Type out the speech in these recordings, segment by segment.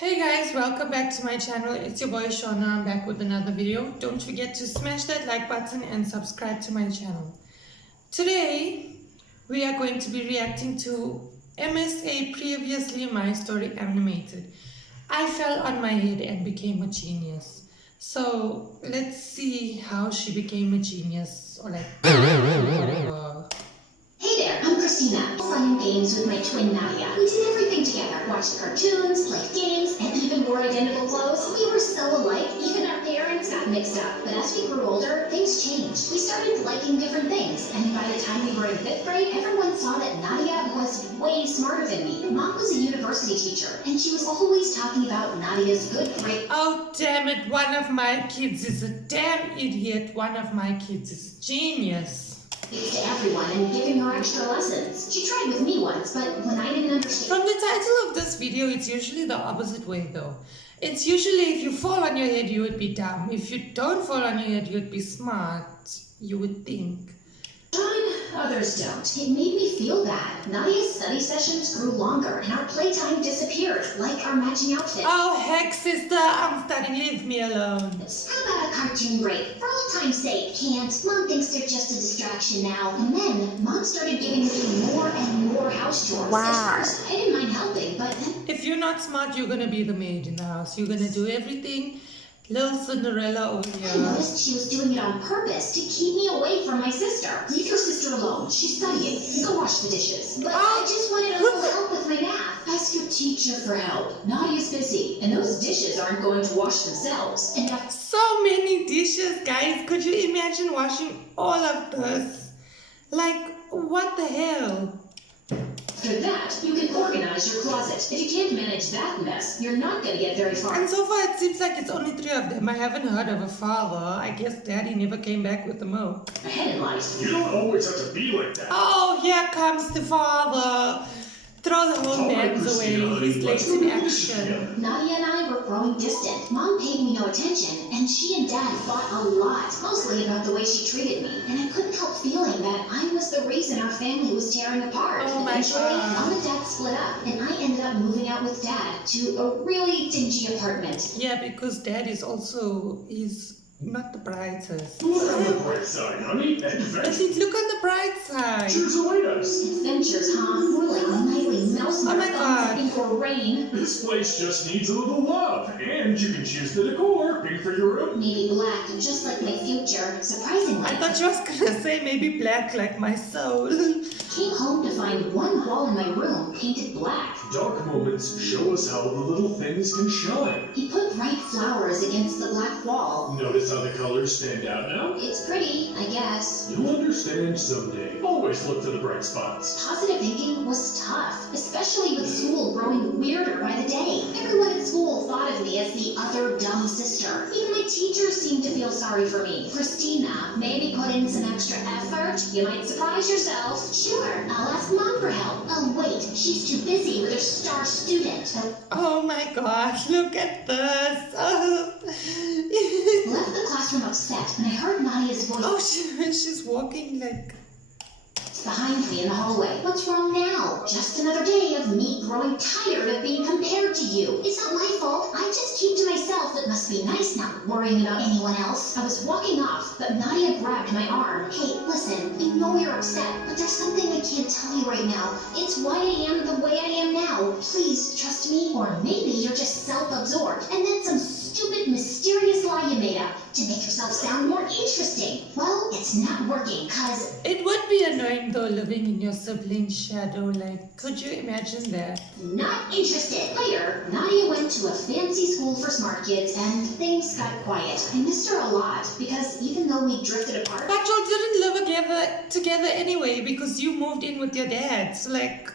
Hey guys, welcome back to my channel. It's your boy Shauna. I'm back with another video. Don't forget to smash that like button and subscribe to my channel. Today, we are going to be reacting to MSA Previously My Story Animated. I fell on my head and became a genius. So, let's see how she became a genius or like whatever. Hey there, I'm Christina. Fun and games with my twin Nadia. We did everything together. Watched cartoons, played games, and even wore identical clothes. We were so alike, even our parents got mixed up. But as we grew older, things changed. We started liking different things, and by the time we were in 5th grade, everyone saw that Nadia was way smarter than me. Mom was a university teacher, and she was always talking about Nadia's good grades. Oh damn it, one of my kids is a damn idiot. One of my kids is a genius. To everyone and giving her extra lessons. She tried with me once, but when I didn't understand. From the title of this video, it's usually the opposite way though. It's usually if you fall on your head, you would be dumb. If you don't fall on your head, you'd be smart, you would think. Others don't. It made me feel bad. Nadia's study sessions grew longer and our playtime disappeared, like our matching outfit. Oh heck, sister, I'm studying, leave me alone. How about a cartoon break? For old time's sake, can't. Mom thinks they're just a distraction now. And then, Mom started giving me more and more house chores. Wow. At first, I didn't mind helping, but then If you're not smart, you're gonna be the maid in the house. You're gonna do everything. Little Cinderella over I here. noticed she was doing it on purpose to keep me away from my sister. Leave your sister alone. She's studying. Go wash the dishes. But I just wanted a little help with my math. Ask your teacher for help. Nadia's busy, and those dishes aren't going to wash themselves. And after So many dishes, guys. Could you imagine washing all of this? Like, what the hell? that, you can organize your closet. If you can't manage that mess, you're not going to get very far. And so far, it seems like it's only 3 of them. I haven't heard of a father. I guess Daddy never came back with the mo. Ahead in life. You don't always have to be like that. Oh, here comes the father. Throw the whole man's away. He's late in action. Nadia and I were growing distant. Mom paid me no attention, and she and Dad fought a lot, mostly about the way she treated me. And I couldn't help feeling that I was the reason our family was tearing apart. Oh my Eventually, God. Mom and Dad split up, and I ended up moving out with Dad to a really dingy apartment. Yeah, because Dad is also, he's not the brightest. Look on the bright side, honey. But Adventures look on the bright side. await us. Adventures, huh? More like nightly mouse Oh my marathons God. looking for rain. This place just needs a little love, and you can choose the decor. Pink for your room. Maybe black, just like my future. Surprisingly, I thought you was gonna say maybe black like my soul. came home to find one wall in my room painted black. Dark moments show us how the little things can shine. He put bright flowers against the black wall. Notice how the colors stand out now? It's pretty, I guess. You'll understand someday. Always look for the bright spots. Positive thinking was tough, especially with school growing weirder by the day. Everyone at school thought of me as the other dumb sister. Even my teachers seemed to feel sorry for me. Christina, maybe put in some extra effort. You might surprise yourself. Sure, I'll ask Mom for help. Oh wait, she's too busy with her star student. Oh my gosh, look at this. Left the classroom upset when I heard Nadia's voice Oh, she's walking like... behind me in the hallway. What's wrong now? Just another day of me growing tired of being compared to you. It's not my fault. I just keep to myself. It must be nice not worrying about anyone else. I was walking off, but Nadia grabbed my arm. Hey, listen, I know you're upset, but there's something I can't tell you right now. It's why I am the way I am now. Please trust me, or maybe you're just self-absorbed, and then some stupid, mysterious lie you made up to make yourself sound more interesting. Well, it's not working, cause It would be annoying though living in your sibling's shadow. Like, could you imagine that? not interested. Later, Nadia went to a fancy school for smart kids, and things got quiet. I missed her a lot, because even though we drifted apart, But y'all didn't live together anyway because you moved in with your dad. So like,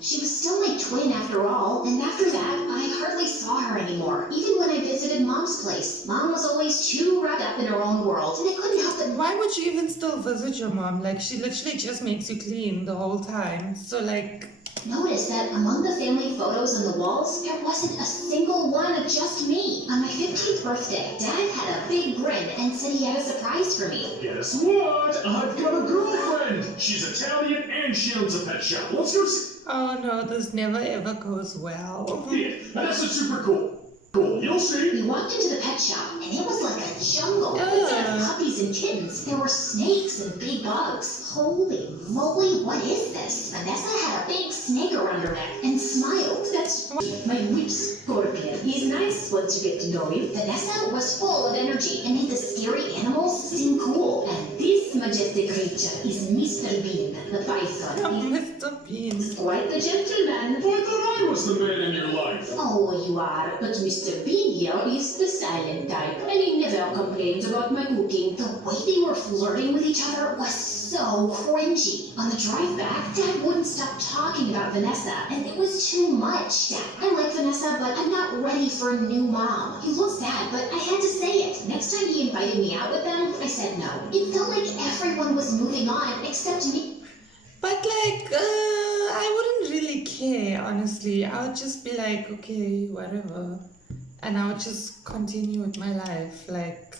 she was still my twin after all, and after that, I hardly saw her anymore. Even when I visited Mom's place, Mom was always too wrapped up in her own world, and I couldn't help but why would you even still visit your mom? Like, she literally just makes you clean the whole time. So like, notice that among the family photos on the walls, there wasn't a single one of just me. On my 15th birthday, Dad had a big grin and said he had a surprise for me. Guess what? I've got a girlfriend. She's Italian and she owns a pet shop. Let's go see. Oh no, this never ever goes well. Yeah, that's super cool. Cool, you'll see. We walked into the pet shop, and it was like a jungle. Instead of puppies and kittens, there were snakes and big bugs. Holy moly, what is this? Vanessa had a big snake around her neck and smiled. That's my witch scorpion. He's nice once you get to know him. Vanessa was full of energy and made the scary animals seem cool. And this majestic creature is Mr. Bean, the python. Mr. Bean. He's quite the gentleman. I thought I was the man in your life. Oh, you are, but Mr. Bean here is the silent type, and he never complains about my cooking. The way they were flirting with each other was so cringy. On the drive back, Dad wouldn't stop talking about Vanessa, and it was too much. Dad, I like Vanessa, but I'm not ready for a new mom. He looked sad, but I had to say it. Next time he invited me out with them, I said no. It felt like everyone was moving on except me. But like, I wouldn't really care, honestly. I would just be like, okay, whatever. And I would just continue with my life. Like,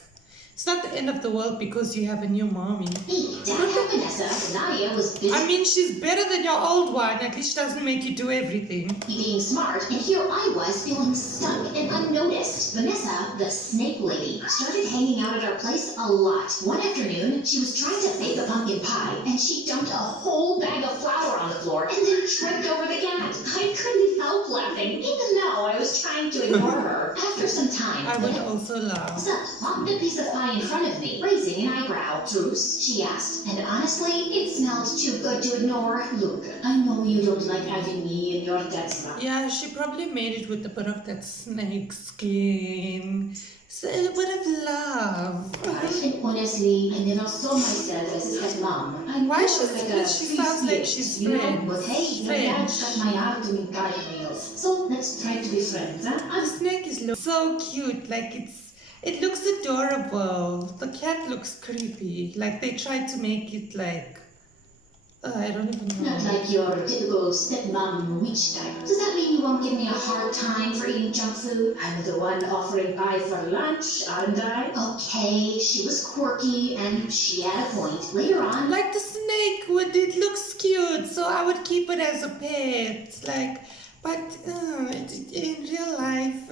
it's not the end of the world because you have a new mommy. Hey, Dad had Vanessa, but Nadia was busy. I mean, she's better than your old one. At least she doesn't make you do everything. Being smart, and here I was feeling stuck and unnoticed. Vanessa, the snake lady, started hanging out at our place a lot. One afternoon, she was trying to bake a pumpkin pie, and she dumped a whole bag of flour on the floor and then tripped over the cat. I couldn't help laughing, even though I was trying to ignore her. After some time, I would also laugh. Vanessa plopped a piece of pie in front of me, raising an eyebrow. Truce? She asked, and honestly, it smelled too good to ignore. Look, I know you don't like having me in your dad's mouth. Yeah, she probably made it with a bit of that snake skin. So a bit of love. And honestly, I never saw myself as a stepmom. I'm Why more she's- like a she sounds like priestess, she's you know? French. But hey, my dad got my heart doing garden nails. So let's try to be friends, huh? The snake is so cute. Like it looks adorable. The cat looks creepy. Like they tried to make it like, I don't even know. Not like your typical stepmom witch type. Does that mean you won't give me a hard time for eating junk food? I'm the one offering pie for lunch, aren't I? Okay, she was quirky and she had a point. Later on, Like the snake, it looks cute, so I would keep it as a pet. Like, but in real life,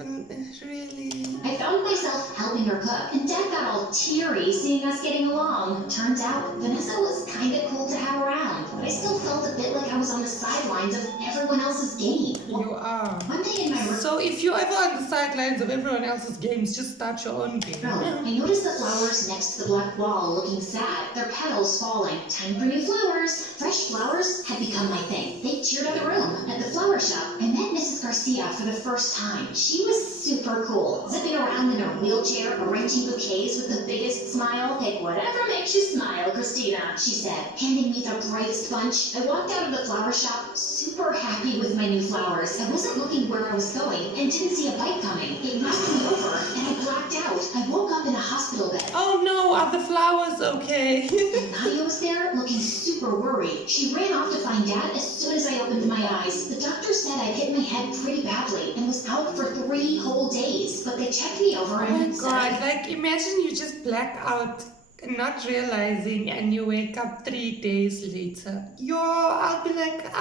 really. I found myself helping her cook, and Dad got all teary seeing us getting along. Turns out, Vanessa was kinda cool to have around, but I still felt a bit like I was on the sidelines of everyone else's game. You are. One day in my room, So if you're ever on the sidelines of everyone else's games, just start your own game. I noticed the flowers next to the black wall looking sad, their petals falling. Time for new flowers. Fresh flowers had become my thing. They cheered up the room. At the flower shop, I met Mrs. Garcia for the first time. She was super cool, zipping around in her wheelchair, arranging bouquets with the biggest smile. Pick whatever makes you smile, Christina, she said, handing me the brightest bunch. I walked out of the flower shop, super happy with my new flowers. I wasn't looking where I was going and didn't see a bike coming. It knocked me over, and I blacked out. I woke up in a hospital bed. Oh no, are the flowers okay? Nadia was there, looking super worried. She ran off to find Dad as soon as I opened my eyes. The doctor said I'd hit my head pretty badly and was out for 3 whole days. But they checked me over Oh and my said, god, like imagine you just black out not realizing and you wake up 3 days later. I'll be like,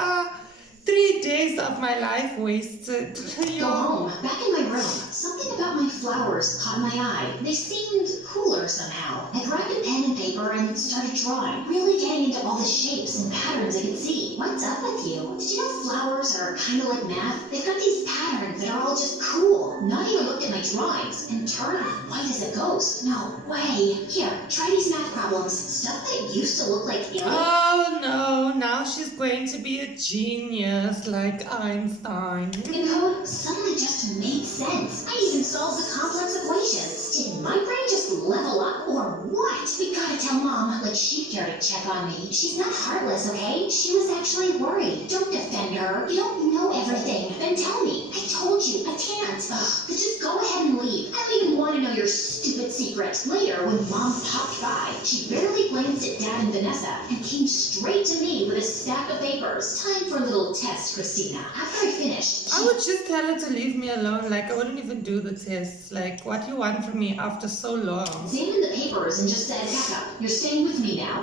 3 days of my life wasted. go home. Back in my room, something about my flowers caught my eye. They seemed cooler somehow. I grabbed a pen and paper and started drawing, really getting into all the shapes and patterns I could see. What's up with you? Did you know flowers are kind of like math? They've got these patterns that are all just cool. Nadia looked at my drawings and turned white as a ghost. No way. Here, try these math problems. Stuff that used to look like aliens. Oh no, now she's going to be a genius like Einstein. The code suddenly just made sense. I even solved the complex equations. Did my brain just level up or what? We gotta tell Mom, like she'd care to check on me. She's not heartless, okay? She was actually worried. Don't defend her. You don't know everything. Then tell me. I told you, I can't. Ugh, but just go ahead and leave. I don't even want to know your stupid secret. Later, when Mom popped by, she barely glanced at Dad and Vanessa and came straight to me with a stack of papers. Time for a little test, Christina. After I finished, I would just tell her to leave me alone. Like I wouldn't even do the tests. Like what do you want from me after so long? examined the papers and just said, back up. You're staying with me now.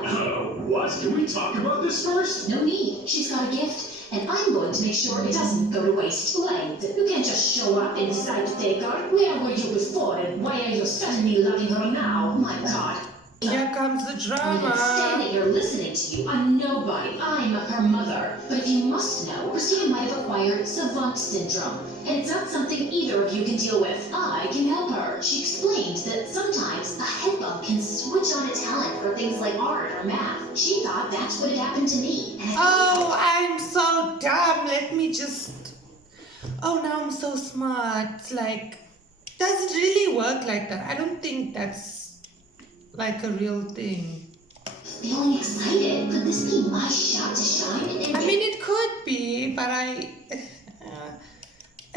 What? Can we talk about this first? No need. She's got a gift. and I'm going to make sure it doesn't go to waste. Like, you can't just show up and decide to take her. Where were you before, and why are you suddenly loving her now? My God. Here comes the I understand that drama. you're listening to you. I'm nobody. I'm her mother. But if you must know, Christina might have acquired savant syndrome, and it's not something either of you can deal with. I can help her. She explained that sometimes a head bump can switch on a talent for things like art or math. She thought that's what had happened to me. And Oh, I'm so dumb. Let me just. Oh, now I'm so smart. Like, does it really work like that? I don't think that's like a real thing. feeling excited. Could this be my shot to shine? And I mean, it could be, but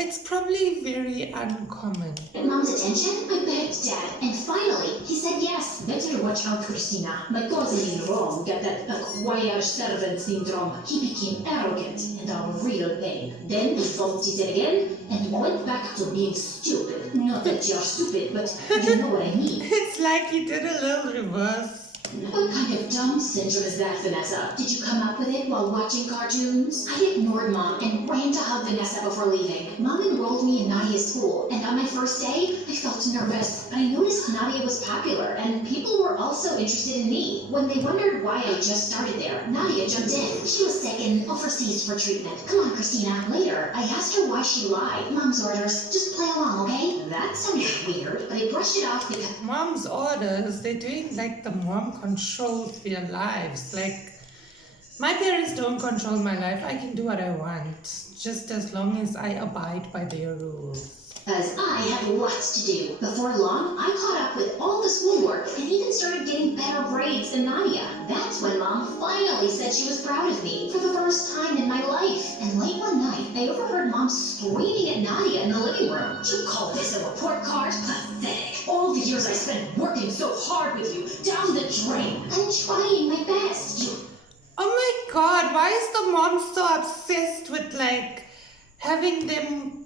it's probably very uncommon. get Mom's attention? I begged Dad, and finally, he said yes. Better watch out, Christina. My cousin in Rome got that acquired servant syndrome. He became arrogant and a real pain. Then he bumped his head again, and he went back to being stupid. Not that you're stupid, but you know what I mean. It's like he did a little reverse. What kind of dumb syndrome is that, Vanessa? Did you come up with it while watching cartoons? I ignored Mom and ran to hug Vanessa before leaving. Mom enrolled me in Nadia's school, and on my first day, I felt nervous. But I noticed Nadia was popular, and people were also interested in me. When they wondered why I just started there, Nadia jumped in. She was sick and overseas for treatment. Come on, Christina. Later, I asked her why she lied. Mom's orders. Just play along, okay? That sounded weird, but I brushed it off because Mom's orders, they're doing like the mom controls their lives. Like, my parents don't control my life. I can do what I want, just as long as I abide by their rules. I had lots to do. Before long, I caught up with all the schoolwork and even started getting better grades than Nadia. That's when Mom finally said she was proud of me for the first time in my life. And late one night, I overheard Mom screaming at Nadia in the living room. You call this a report card? Pathetic. All the years I spent working so hard with you, down the drain. I'm trying my best. Oh my god, why is the mom so obsessed with like having them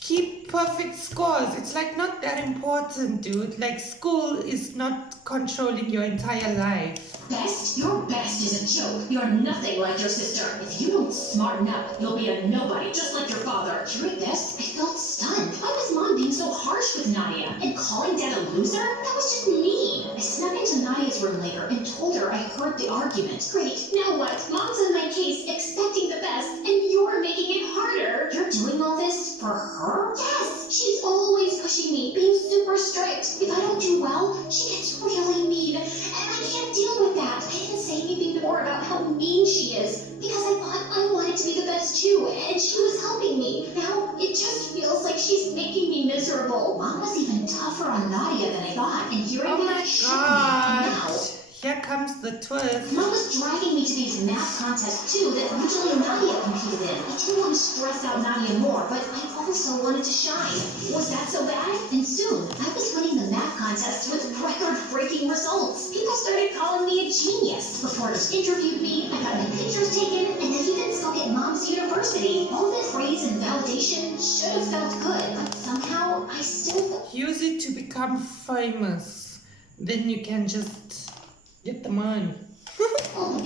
keep perfect scores? It's like not that important, dude. Like, school is not controlling your entire life. Best? Your best is a joke. You're nothing like your sister. If you don't smarten up, you'll be a nobody, just like your father. Hearing this, I felt stunned. Why was Mom being so harsh with Nadia? And calling Dad a loser? That was just mean. I snuck into Nadia's room later and told her I heard the argument. Great, now what? Mom's on my case, expecting the best, and you're making it harder. You're doing all this for her? Yes, she's always pushing me, being super strict. If I don't do well, she gets really mean, and I can't deal with that. I didn't say anything more about how mean she is, because I thought I wanted to be the best too, and she was helping me. Now, it just feels like she's making me miserable. Mom was even tougher on Nadia than I thought, and hearing Oh that my shook me. Now, god. Here comes the twist. Mom was dragging me to these math contests too that usually Nadia competed in. I didn't want to stress out Nadia more, but I also wanted to shine. Was that so bad? And soon, I was winning the math contests with record-breaking results. People started calling me a genius. Reporters interviewed me, I got my pictures taken, and I even spoke at Mom's university. All that praise and validation should have felt good, but somehow I still felt Use it to become famous. Then you can just get the money.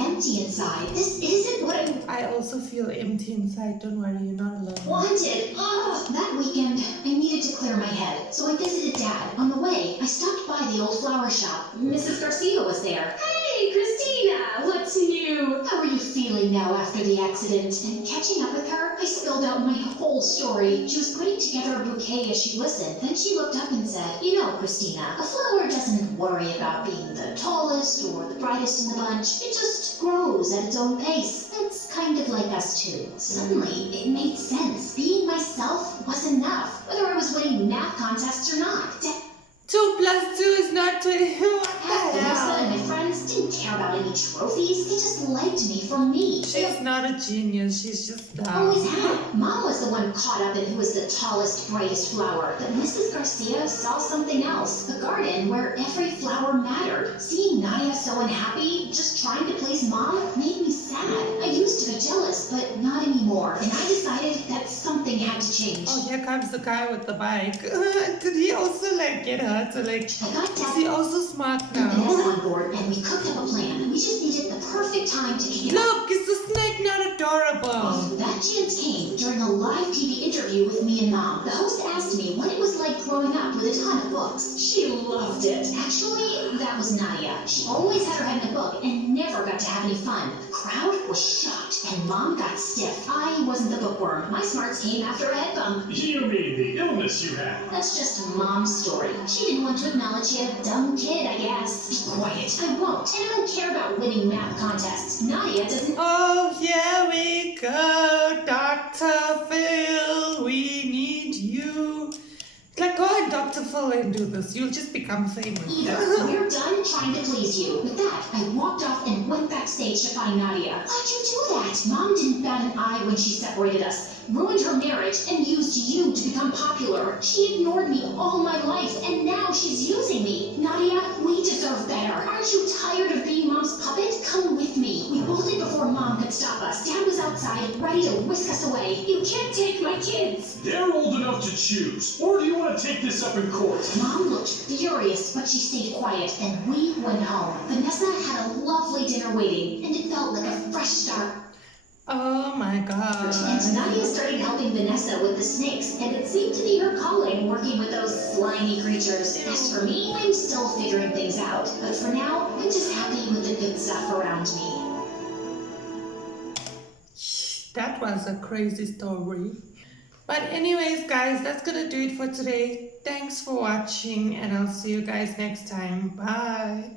empty inside. This isn't what I I also feel empty inside. Don't worry, you're not alone. wanted. That weekend, I needed to clear my head, so I visited Dad. On the way, I stopped by the old flower shop. Mrs. Garcia was there. Hey, Christina, what's new? How are you feeling now after the accident? And catching up with her, I spilled out my whole story. She was putting together a bouquet as she listened. Then she looked up and said, you know, Christina, a flower doesn't worry about being the tallest or the brightest in the bunch. It just grows at its own pace. It's kind of like us too. Suddenly, it made sense. Being myself was enough, whether I was winning math contests or not. 2 + 2 is not 20. What the Vanessa and my hell? friends didn't care about any trophies. They just liked me for me. She's not a genius. She's just Always dumb. had. Mom was the one caught up in who was the tallest, brightest flower. But Mrs. Garcia saw something else. A garden where every flower mattered. Seeing Nadia so unhappy, just trying to please Mom, made me sad. I used to be jealous, but not anymore. And I decided that something had to change. Oh, here comes the guy with the bike. Did he also like get hurt that. So like, I got is Dad he also smart Vanessa now? on board, and we cooked up a plan. We just needed the perfect time to kick it off. Look, is the snake not adorable? That chance came during a live TV interview with me and Mom. The host asked me what it was like growing up with a ton of books. She loved it. Actually, that was Nadia. She always had her head in a book and never got to have any fun. The crowd was shocked, and Mom got stiff. I wasn't the bookworm. My smarts came after a head bump. You mean the illness you had? That's just Mom's story. She didn't want to acknowledge you. Dumb kid, I guess. Be quiet. I won't. And I don't care about winning math contests. Nadia doesn't. Oh, here we go, Dr. Phil. We need you. Like, go ahead, Dr. Phil, and do this. You'll just become famous. Either. We're done trying to please you. With that, I walked off and went backstage to find Nadia. Why'd you do that? Mom didn't bat an eye when she separated us, ruined her marriage, and used you to become popular. She ignored me all my life, and now she's using me. Nadia, we deserve better. Aren't you tired of being Mom's puppet? Come with me. We bolted before Mom could stop us. Dad was outside, ready to whisk us away. You can't take my kids. They're old enough to choose. Or do you want to take this up in court? Mom looked furious, but she stayed quiet, and we went home. Vanessa had a lovely dinner waiting, and it felt like a fresh start. Oh my god. And Nadia started helping Vanessa with the snakes, and it seemed to be her calling, working with those slimy creatures. As for me, I'm still figuring things out, but for now, I'm just happy with the good stuff around me. That was a crazy story. But anyways, guys, that's gonna do it for today. Thanks for watching, and I'll see you guys next time. Bye.